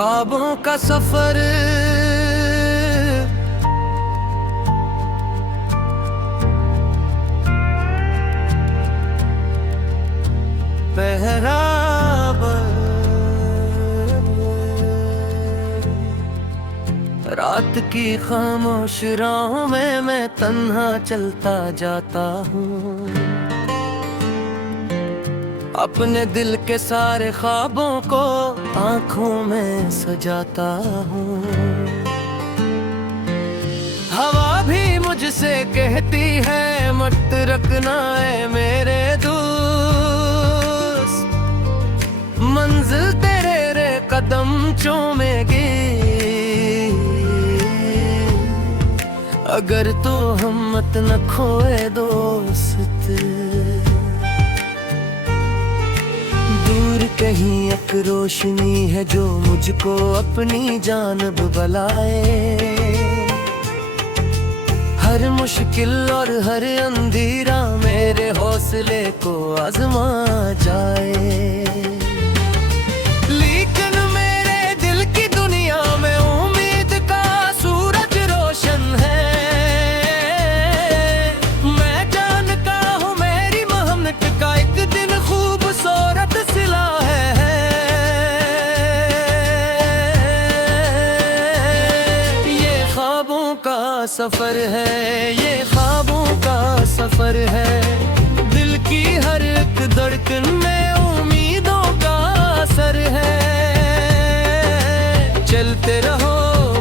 ख्वाबों का सफर पहरावर, रात की खामोश राहों में मैं तन्हा चलता जाता हूँ। अपने दिल के सारे ख्वाबों को आंखों में सजाता हूँ। हवा भी मुझसे कहती है मत रखना है मेरे दोस्त, मंजिल तेरे रे कदम चूमेगी अगर तो हिम्मत न खोए दोस्त। दूर कहीं एक रोशनी है जो मुझको अपनी जानब बुलाए। हर मुश्किल और हर अंधेरा मेरे हौसले को आजमा जाए। लेकिन मेरे दिल की दुनिया में उम्मीद का सूरज रोशन है। मैं जानता हूँ मेरी मेहनत का एक दिन खूबसूरत सिला है। ये ख्वाबों का सफर है, ये ख्वाबों का सफर है। दिल की हर एक धड़कन में उम्मीदों का असर है। चलते रहो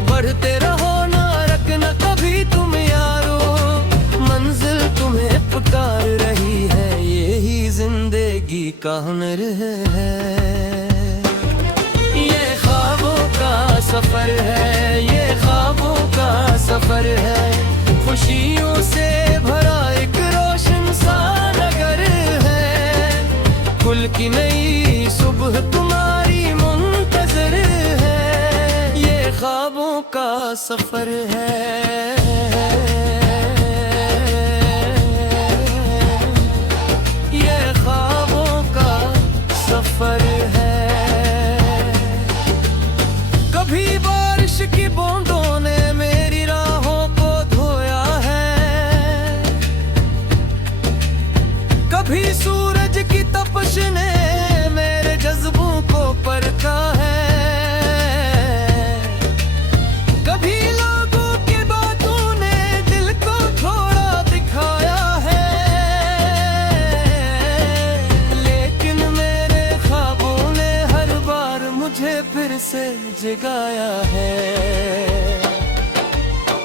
बढ़ते रहो ना रखना कभी तुम यारो, मंजिल तुम्हें पुकार रही है यही जिंदगी का हुनर है। ये ख्वाबों का सफर है, ये ख्वाबों का सफर है। खुशियों से भरा एक रोशन सा नगर है। कुल की नई सुबह तुम्हारी मुंतजर है। ये ख्वाबों का सफर है। ये ख्वाबों का सफर है। कभी बारिश की बूंदों ने मेरी राहों को धोया है। कभी सूरज की तपश ने मेरे जज्बों को परखा है। कभी लोगों की बातों ने दिल को थोड़ा दिखाया है। लेकिन मेरे ख्वाबों ने हर बार मुझे फिर से जगाया है।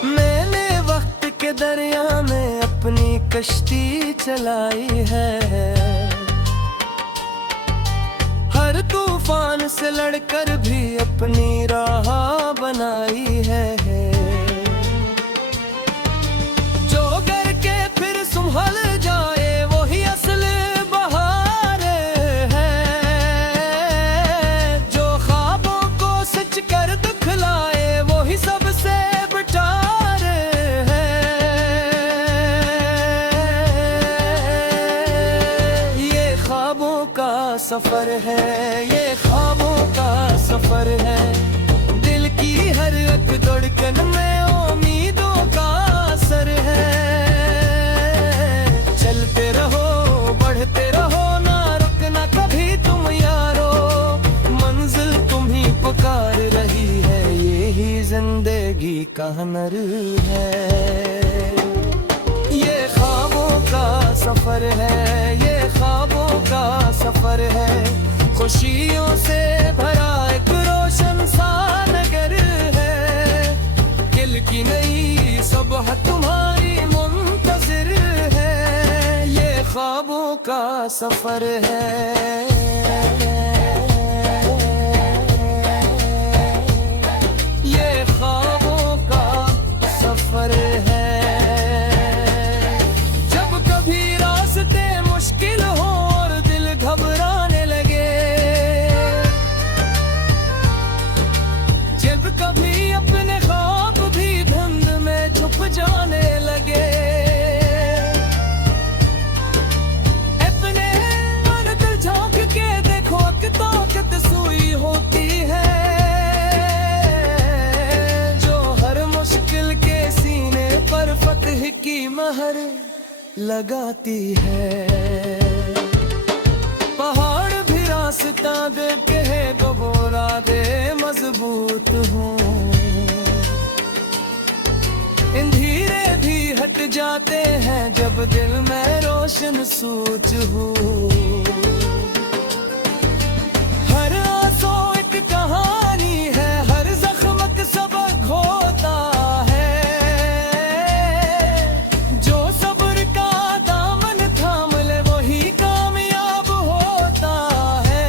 मैंने वक्त के दरिया में अपनी कश्ती चलाई है। हर तूफान से लड़कर भी अपनी राह बनाई है। जो घर के फिर संभल जाए वही असल बहार है। जो ख्वाबों को सच कर दिखलाए वही सबसे बेकार है। ये ख्वाबों का सफर है, ये ख्वाबों का सफर है। दिल की हर एक धड़कन में उम्मीदों का असर है। चलते रहो बढ़ते रहो ना रुकना कभी तुम यारो, मंजिल तुम्ही पुकार रही है यही जिंदगी का हुनर है। ये ख्वाबों का सफर है, ये ख्वाबों का सफर है। खुशियों से भरा एक रोशन सा नगर है। दिल की नई सुबह तुम्हारी मुंतजिर है। ये ख्वाबों का सफर है। ये ख्वाबों का सफर है। जब कभी रास्ते मुश्किल हो और दिल घबराने लगे, जब कभी अपने ख्वाब भी धुंध में छुप जाने लगे, अपने अंदर झांक के देखो ताकत सुई होती है। की महर लगाती है। पहाड़ भी रास्ता दे के गोबोरा दे मजबूत हूँ। अंधेरे भी हट जाते हैं जब दिल में रोशन सूझ हूँ। हर आंसू एक कहानी है, हर जख्म का सबक होता है। जो सब्र का दामन थाम ले वही कामयाब होता है।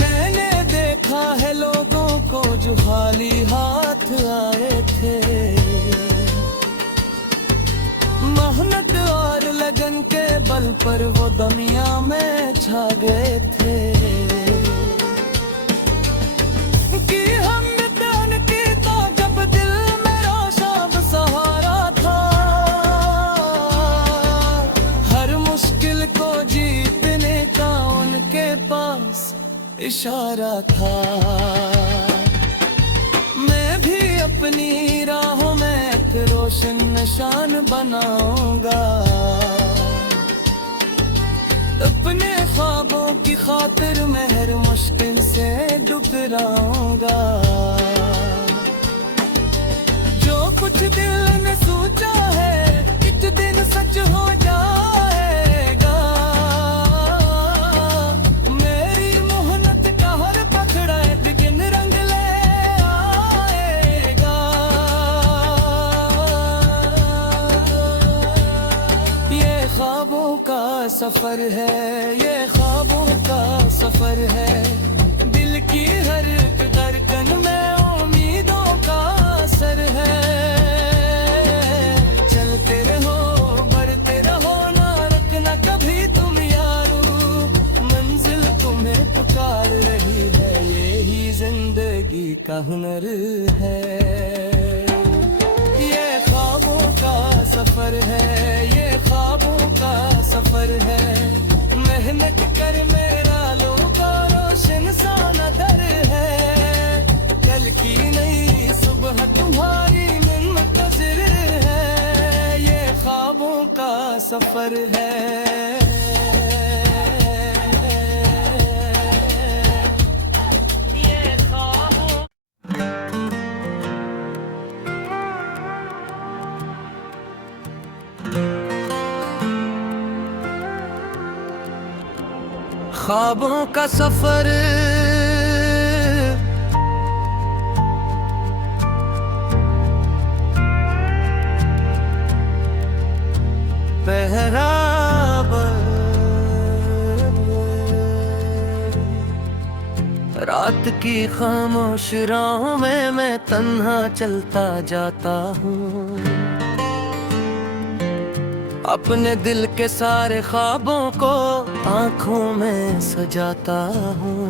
मैंने देखा है लोगों को जो खाली हाथ आए थे, मेहनत और लगन के बल पर वो दुनिया में छा गए थे। कि हमत उनकी तो जब दिल में रोशन सहारा था, हर मुश्किल को जीतने का उनके पास इशारा था। मैं भी अपनी राहों में एक रोशन निशान बनाऊंगा। अपने ख्वाबों की खातिर मैं हर मुश्किल से टकराऊंगा। जो कुछ दिल ने सोचा है एक दिन सच हो जाएगा। मेरी मेहनत का हर पकड़ा एक दिन रंग ले आएगा। ये ख्वाबों का सफर है, ये ख्वाबों का सफर है। दिल की हर धड़कन में उम्मीदों का असर है। चलते रहो बढ़ते रहो ना रखना कभी तुम यारो, मंजिल तुम्हें पुकार रही है। यही जिंदगी का हुनर है। ये ख्वाबों का सफर है, ये ख्वाबों का सफर है। मेहनत कर मेरा लोगों रोशन सा नजर है। कल की नई सुबह तुम्हारी मुंतजिर है। ये ख्वाबों का सफर है। ये ख्वाबों ख्वाबों का सफर पहरावर। रात की खामोश राहों में मैं तन्हा चलता जाता हूँ। अपने दिल के सारे ख्वाबों को आंखों में सजाता हूँ।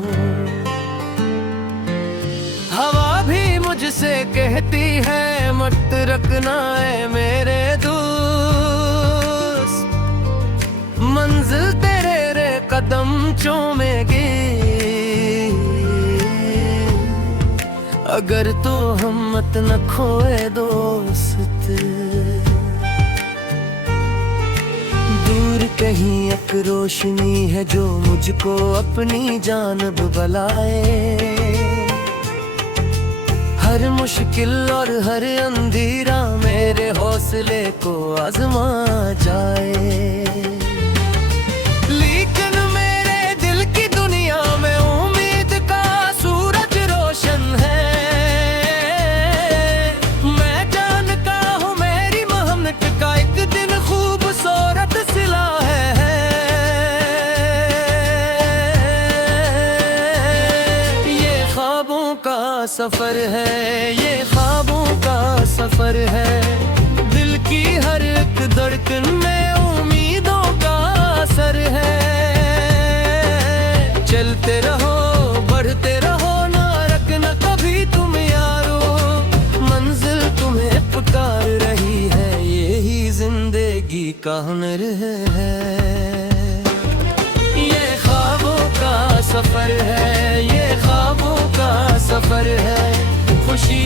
हवा भी मुझसे कहती है मत रखना है मेरे दोस्त। मंजिल तेरे रे कदम चूमेगी अगर तो हिम्मत न खोए दोस्त। दूर कहीं एक रोशनी है जो मुझको अपनी जानब बुलाए। हर मुश्किल और हर अंधेरा मेरे हौसले को आजमा जाए। लेकिन मेरे दिल की दुनिया में उम्मीद का सूरज रोशन है। मैं जानता हूँ मेरी मेहनत का एक दिन खूबसूरत सिला है। ये ख्वाबों का सफर है, ये ख्वाबों का सफर है। दिल की हर एक धड़कन में उम्मीदों का असर है। चलते रहो बढ़ते रहो ना रखना कभी तुम यारो, मंजिल तुम्हें पुकार रही है। यही जिंदगी का हुनर है। ये ख्वाबों का सफर है, ये ख्वाबों का सफर है। खुशी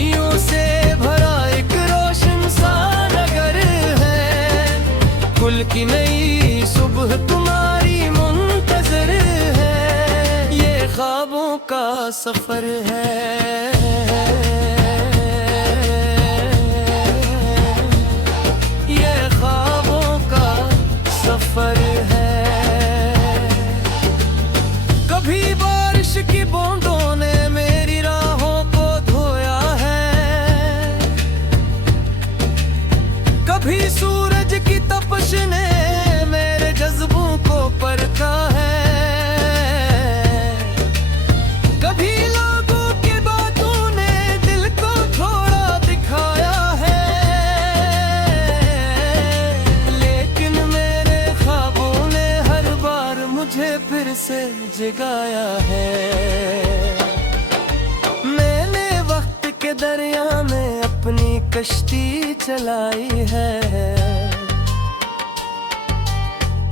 का सफर है, ये ख्वाबों का सफर है। कभी बारिश की बूंदों ने मेरी राहों को धोया है, कभी सूरज की तपश ने मेरे जज्बों को परखा है, कभी लोगों की बातों ने दिल को थोड़ा दिखाया है, लेकिन मेरे ख्वाबों ने हर बार मुझे फिर से जगाया है। मैंने वक्त के दरिया में अपनी कश्ती चलाई है,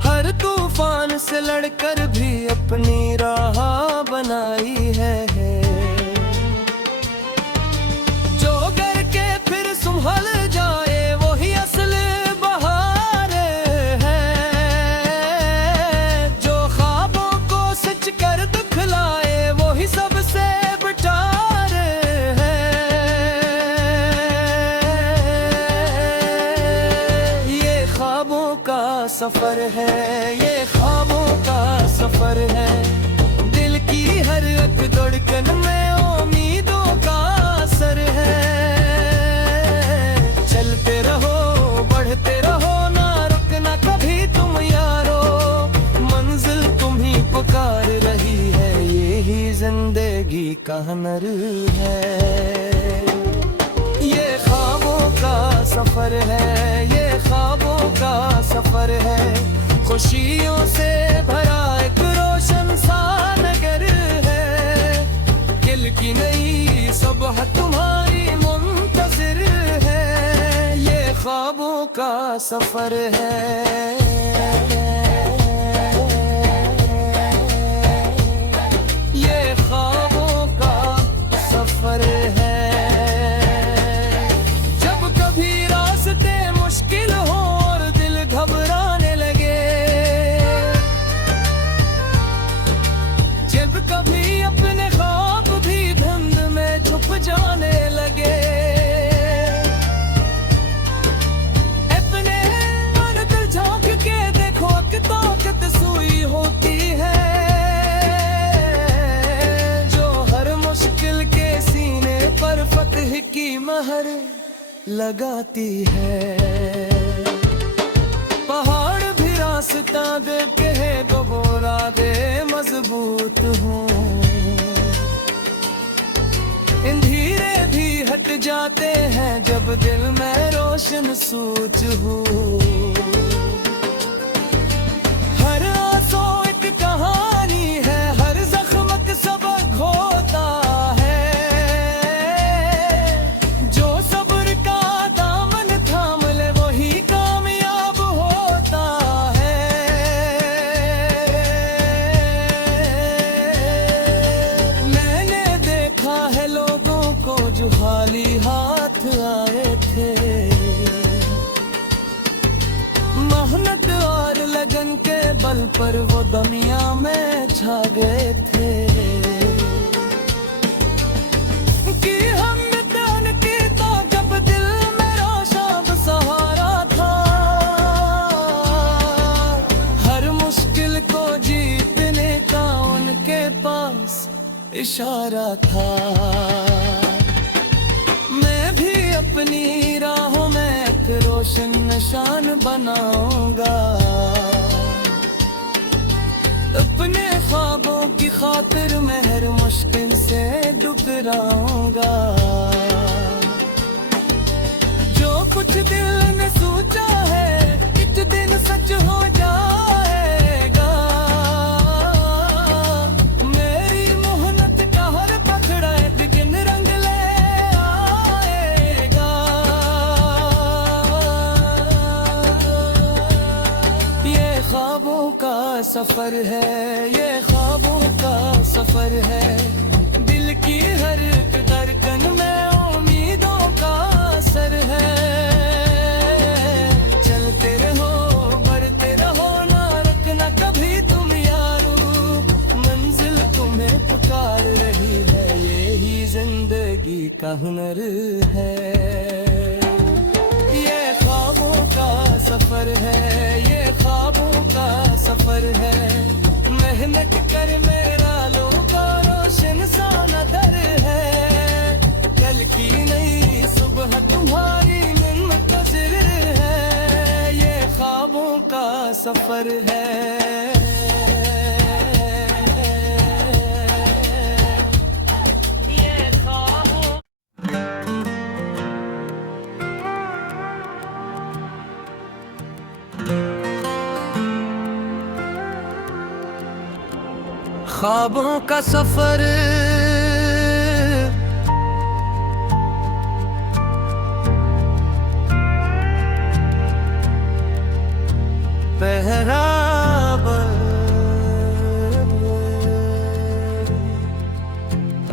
हर तूफान से लड़कर भी अपनी राह बनाई है। जो गर के फिर संभल जाए वही असल बहार है, जो ख्वाबों को सच कर दिखलाए वही सबसे बेटार है। ये ख्वाबों का सफर है, ये ख्वाबों का सफर है, दिल की हर एक धड़कन में उम्मीदों का असर है। चलते रहो बढ़ते रहो ना रुकना कभी तुम यारो, मंजिल तुम्ही पुकार रही है, यही जिंदगी का हुनर है। ये ख्वाबों का सफर है, ये ख्वाबों का सफर है, खुशियों से भरा एक रोशन सा नगर है, दिल की नई सुबह तुम्हारी मुंतजिर है, ये ख्वाबों का सफर है। ये ख्वाबों का सफर है। जब कभी रास्ते मुश्किल हो और दिल घबराने लगे, जब कभी अपने ख्वाब भी धुंध में छुप जाने लगे, अपने अंदर झांक के देखो कि ताकत सुई होती है, जो हर मुश्किल के सीने पर फतह की महर लगाती है। पहाड़ भी रास्ता दे के दोबारा दे मजबूत हूँ, धीरे भी हट जाते हैं जब दिल में रोशन सूझ हूँ। हर आंसू एक कहानी है, हर जख्म एक सबक होता है, जो सब्र का दामन थाम ले वही कामयाब होता है। मैंने देखा है लोगों को जो खाली हाथ आए थे, मेहनत और लगन के बल पर वो दुनिया में छा गए थे, कि हमत उनकी तो जब दिल मेरा शाद सहारा था, हर मुश्किल को जीतने का उनके पास इशारा था। मैं भी अपनी राहों में एक रोशन निशान बनाऊंगा, अपने ख्वाबों की खातिर मैं हर मुश्किल से टकराऊंगा। जो कुछ दिल ने सोचा है एक दिन सच हो जाएगा, मेरी मेहनत का हर पकड़ा एक दिन रंग ले आएगा। ये ख्वाबों का सफर है, ये ख्वाबों का सफर है, दिल की हर धड़कन में उम्मीदों का असर है। चलते रहो बढ़ते रहो ना रुकना कभी तुम यारो, मंजिल तुम्हें पुकार रही जिंदगी का हुनर है। ये ख्वाबों का सफर है, ये ख्वाबों का सफर है। मेहनत कर मेरा लोगों रोशन सा नजर है। कल की नई सुबह तुम्हारी मुंतज़िर है। ये ख्वाबों का सफर है। ख्वाबों का सफर पहरावर,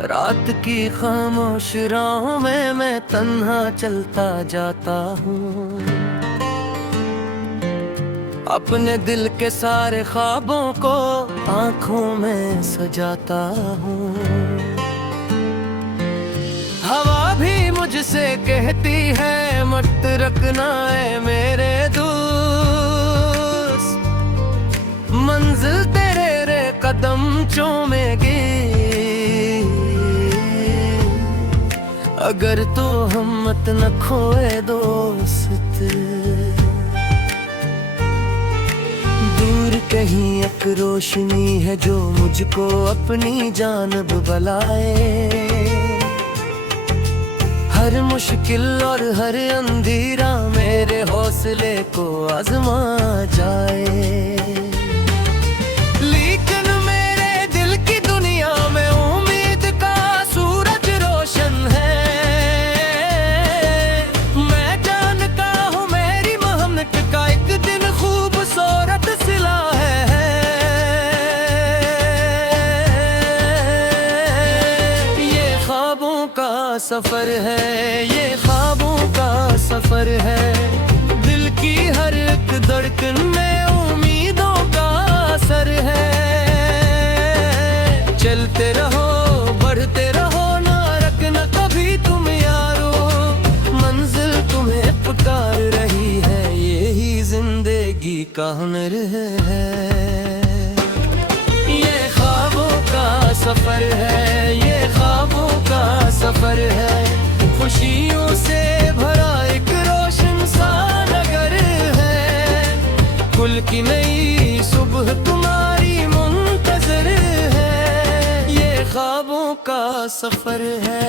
रात की खामोश राहों में मैं तन्हा चलता जाता हूँ। अपने दिल के सारे ख्वाबों को आंखों में सजाता हूँ। हवा भी मुझसे कहती है मत रखना है मेरे दोस्त, मंजिल तेरे रे कदम चूमेगी अगर तो हिम्मत न खोए दोस्त। दूर कहीं एक रोशनी है जो मुझको अपनी जानब बुलाए। हर मुश्किल और हर अंधेरा मेरे हौसले को आजमा जाए। लेकिन मेरे दिल की दुनिया में उम्मीद का सूरज रोशन है। मैं जानता हूँ मेरी मेहनत का एक दिन खूबसूरत सिला है। ये ख्वाबों का सफर है, ये ख्वाबों का सफर है। दिल की हर एक धड़कन में उम्मीदों का असर है। चलते रहो बढ़ते रहो ना रखना कभी तुम यारो, मंजिल तुम्हें पुकार रही है यही जिंदगी का हुनर है। ये ख्वाबों का सफर है, ये ख्वाबों का सफर है। खुशियों से भरा एक रोशन सा नगर है। कुल की नई सुबह तुम्हारी मुंतज़िर है। ये ख्वाबों का सफर है।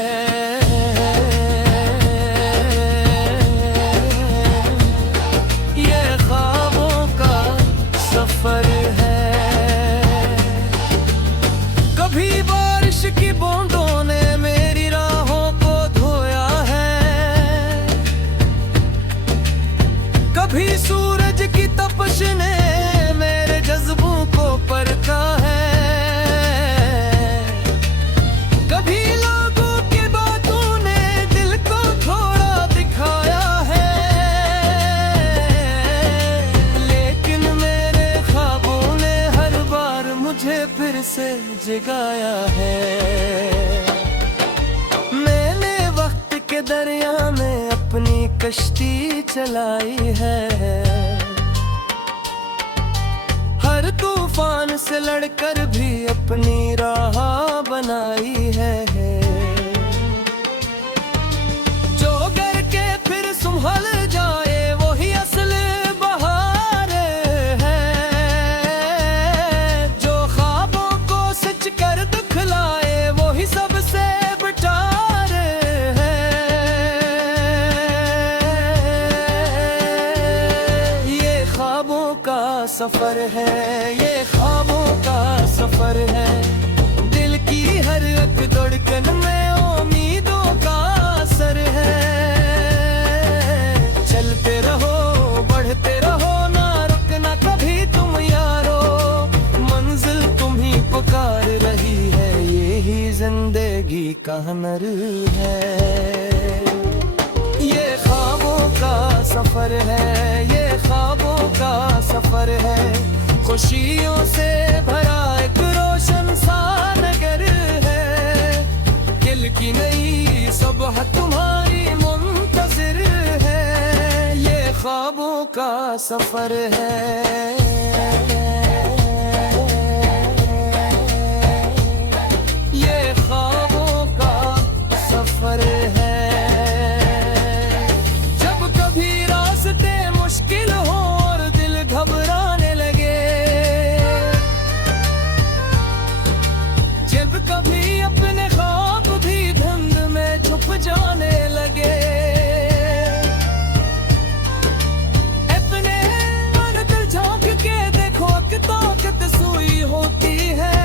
ये ख्वाबों का सफर है। कभी बारिश की बूंदों ने मेरी राहों को धोया है। कभी सूरज की तपश ने मेरे जज्बों को परखा है। कभी लोगों की बातों ने दिल को थोड़ा दिखाया है। लेकिन मेरे ख्वाबों ने हर बार मुझे फिर से जगाया है। मैंने वक्त के दरिया में अपनी कश्ती चलाई है। हर तूफान से लड़कर भी अपनी राह बनाई है। जो गर के फिर संभल जाए वही असल बहार है। जो ख्वाबों को सच कर दिखलाए वही सबसे बेकार है। ये ख्वाबों का सफर है, ये ख्वाबों का सफर है। दिल की हर एक धड़कन में उम्मीदों का असर है। चलते रहो बढ़ते रहो ना रुकना कभी तुम यारो, मंजिल तुम्ही पुकार रही है यही जिंदगी का हुनर है। ये ख्वाबों का सफर है, ये ख्वाबों का सफर है। खुशियों से भरा एक रोशन सा नगर है। कि दिल की नई सुबह तुम्हारी मुंतजिर है, ये ख्वाबों का सफर है। है जब कभी रास्ते मुश्किल हो और दिल घबराने लगे, जब कभी अपने ख्वाब भी धुंध में छुप जाने लगे, अपने अंदर झांक के देखो कि ताकत सुई होती है,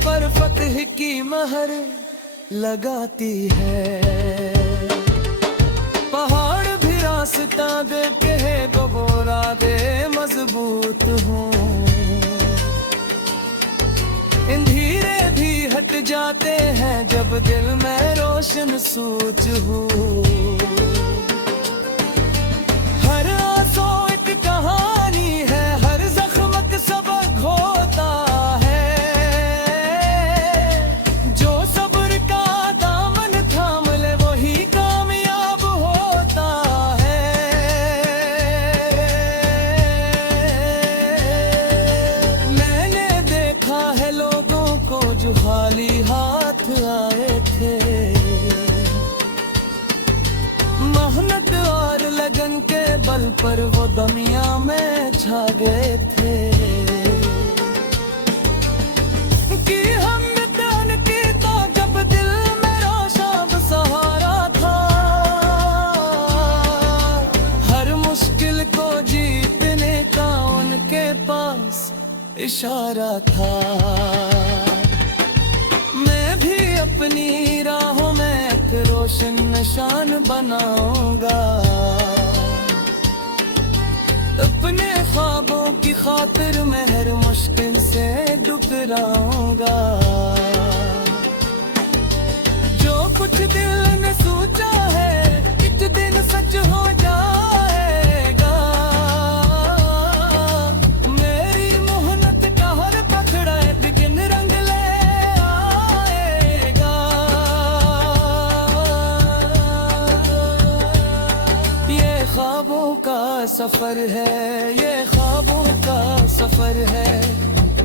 पर फतह की महर लगाती है। पहाड़ भी रास्ता देते हैं, गोबोरा दे मजबूत हूँ, धीरे भी हट जाते हैं जब दिल में रोशन सूझ हूँ। हर आंसू एक कहानी है, हर जख्म का सबक होता है, खाली हाथ आए थे, मेहनत और लगन के बल पर वो दुनिया में छा गए थे, कि हम मितान की तो जब दिल मेरा शाम सहारा था, हर मुश्किल को जीतने का उनके पास इशारा था। अपनी राहों में एक रोशन निशान बनाऊंगा, अपने ख्वाबों की खातिर मैं हर मुश्किल से टकराऊंगा। जो कुछ दिल ने सोचा है एक दिन सच हो जाएगा, मेरी मेहनत का हर पकड़ा एक दिन रंग ले ख्वाबों का सफर है, ये ख्वाबों का सफर है,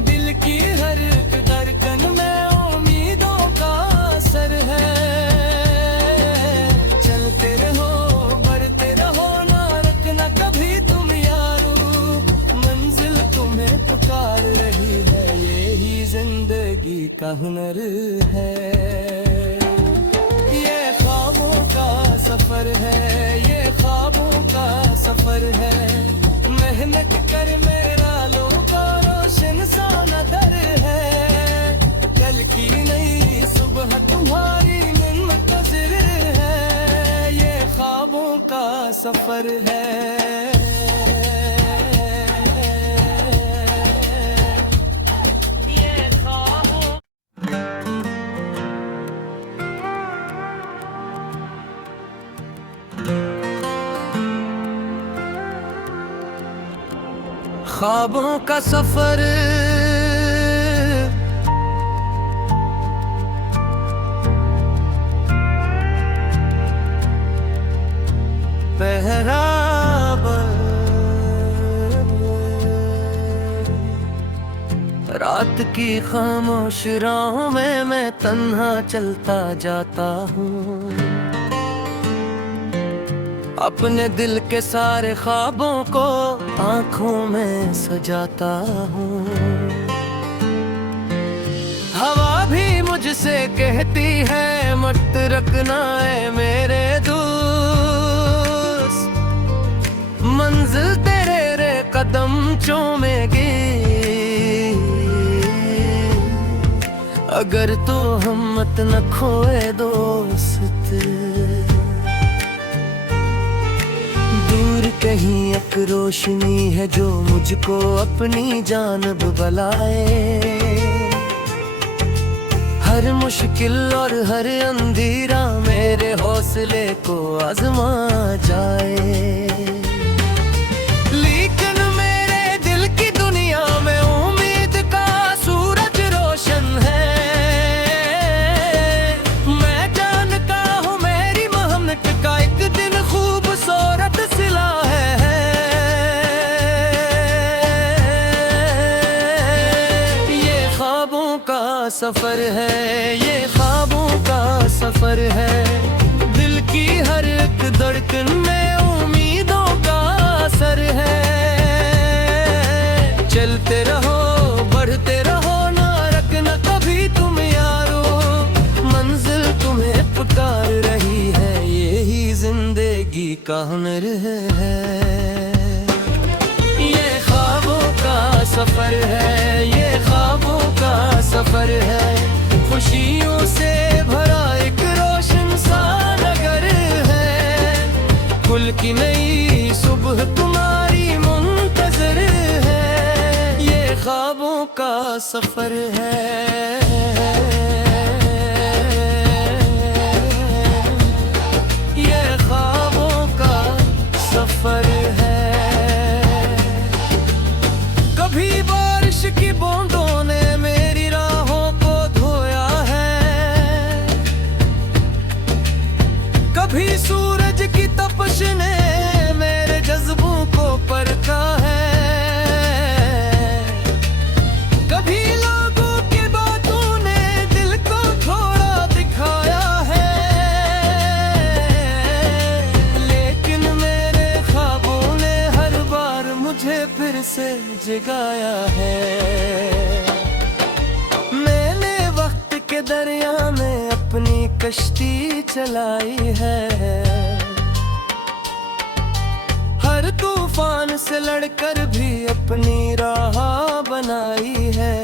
दिल की हर धड़कन में उम्मीदों का असर है। चलते रहो बढ़ते रहो ना रखना कभी तुम यारो, मंजिल तुम्हें पुकार रही है, यही जिंदगी का हुनर है, ये ख्वाबों का सफर है, ये ख्वाबों का सफर है। मेहनत कर मेरा लोगों रोशन सा नजर है, कल की नई सुबह तुम्हारी मुंतजिर है, ये ख्वाबों का सफर है। ख्वाबों का सफर पहरावर, रात की खामोश राहों में मैं तन्हा चलता जाता हूँ, अपने दिल के सारे ख्वाबों को आंखों में सजाता हूँ। हवा भी मुझसे कहती है मत रखना है मेरे दोस्त, मंजिल तेरे रे कदम चूमेगी, अगर तो हिम्मत न खोए दोस्त। दूर कहीं एक रोशनी है जो मुझको अपनी जानिब बुलाए, हर मुश्किल और हर अंधेरा मेरे हौसले को आजमा जाए। लेकिन मेरे दिल की दुनिया में उम्मीद का आंसू सफर है, ये ख्वाबों का सफर है। दिल की हर एक धड़कन में उम्मीदों का असर है। चलते रहो, बढ़ते रहो, ना रखना कभी तुम यारो। मंजिल तुम्हें पुकार रही है, यही जिंदगी का हुनर है। ये ख्वाबों का सफर है, ये ख्वाबों का सफर है। खुशियों से भरा एक रोशन सा नगर है। कुल की नई सुबह तुम्हारी मुंतजर है। ये ख्वाबों का सफर है। ये ख्वाबों का सफर है। कभी बारिश की बूंदों ने मेरी राहों को धोया है। कभी सूरज की तपश ने मेरे जज्बों को परखा है। कभी लोगों की बातों ने दिल को थोड़ा दिखाया है। लेकिन मेरे ख्वाबों ने हर बार मुझे फिर से जगाया है। मैंने वक्त के दरिया में अपनी कश्ती चलाई है। हर तूफान से लड़कर भी अपनी राह बनाई है।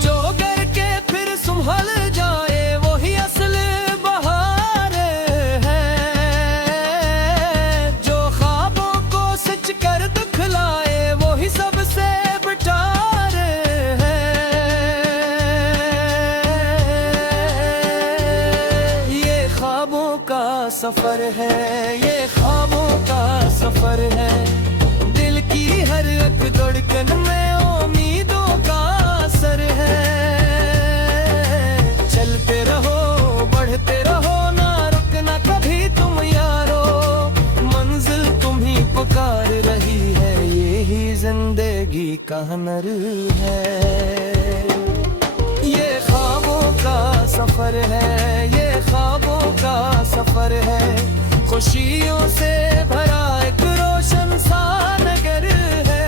जो गर के फिर संभल जाए वही असल बहार है। जो ख्वाबों को सच कर दिखलाए वही सबसे बेटार है। ये ख्वाबों का सफर है, ये ख्वाबों का सफर है। दिल की हर एक धड़कन में उम्मीदों का असर है। चलते रहो, बढ़ते रहो, ना रुकना कभी तुम यारो। मंजिल तुम्ही पुकार रही है, यही जिंदगी का हुनर है। ये ख्वाबों का सफर है, ये ख्वाबों का सफर है। खुशियों से भरा एक रोशन सा नगर है।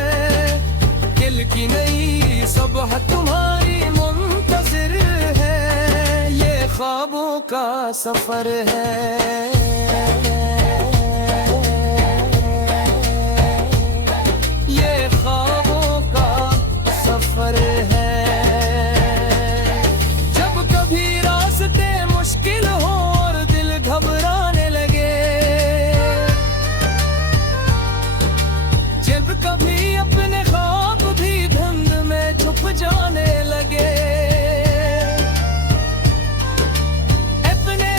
दिल की नई सुबह तुम्हारी मुंतजिर है। ये ख्वाबों का सफर है। ये ख्वाबों का सफर है। जब कभी रास्ते मुश्किल हो और दिल घबराने लगे, जब कभी अपने ख्वाब भी धुंध में छुप जाने लगे, अपने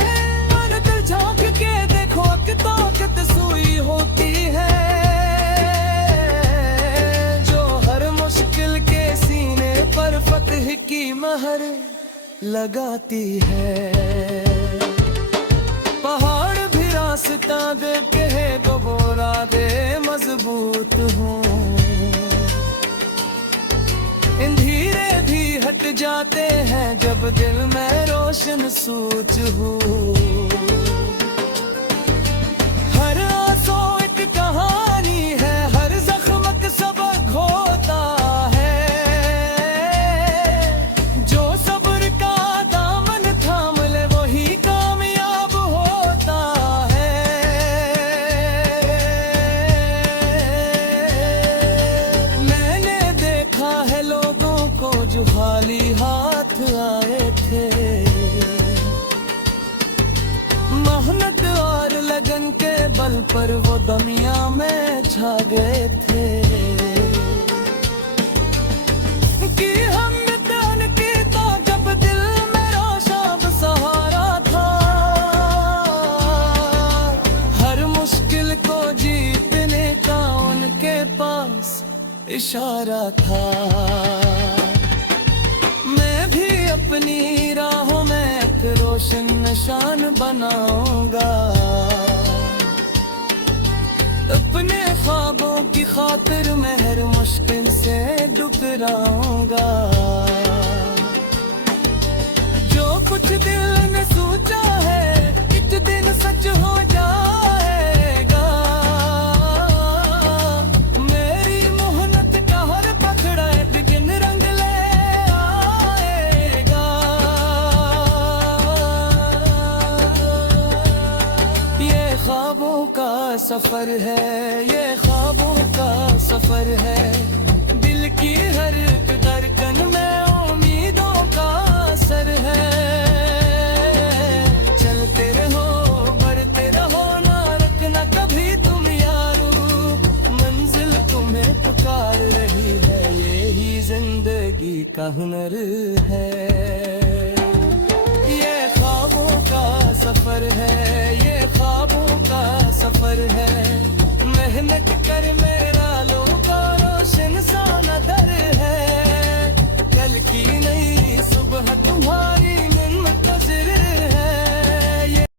अंदर झांक के देखो कि ताकत सुई होती है। जो हर मुश्किल के सीने पर फतह की महर लगाती है। पहाड़ भी रास्ता दे के दोबारा दे मजबूत हूँ। धीरे भी हट जाते हैं जब दिल में रोशन सूझ हूँ। हर आंसू एक कहानी है, हर जख्म एक सबक होता है। जो सब्र का दामन थाम ले वही कामयाब होता है। मैंने देखा है लोगों को जो खाली हाथ आए थे। मेहनत और लगन के बल पर वो दुनिया में छा गए थे। कि हमने की तो जब दिल में रोशन सहारा था। हर मुश्किल को जीतने का उनके पास इशारा था। मैं भी अपनी राहों में एक रोशन निशान बनाऊंगा। अपने ख्वाबों की खातिर मैं हर मुश्किल से टुकराऊंगा। जो कुछ दिल ने सोचा है एक दिन सच हो जाएगा। मेरी मेहनत का हर पकड़ा एक दिन रंग ले आएगा। ये ख्वाबों का सफर है, ये ख्वाबों का सफर है। दिल की हर धड़कन में उम्मीदों का असर है। चलते रहो बढ़ते रहो ना रखना कभी तुम यारो, मंजिल तुम्हें पुकार रही है, यही जिंदगी का हुनर है। ये ख्वाबों का सफर है, ये ख्वाबों का सफर है। मेहनत कर मेरा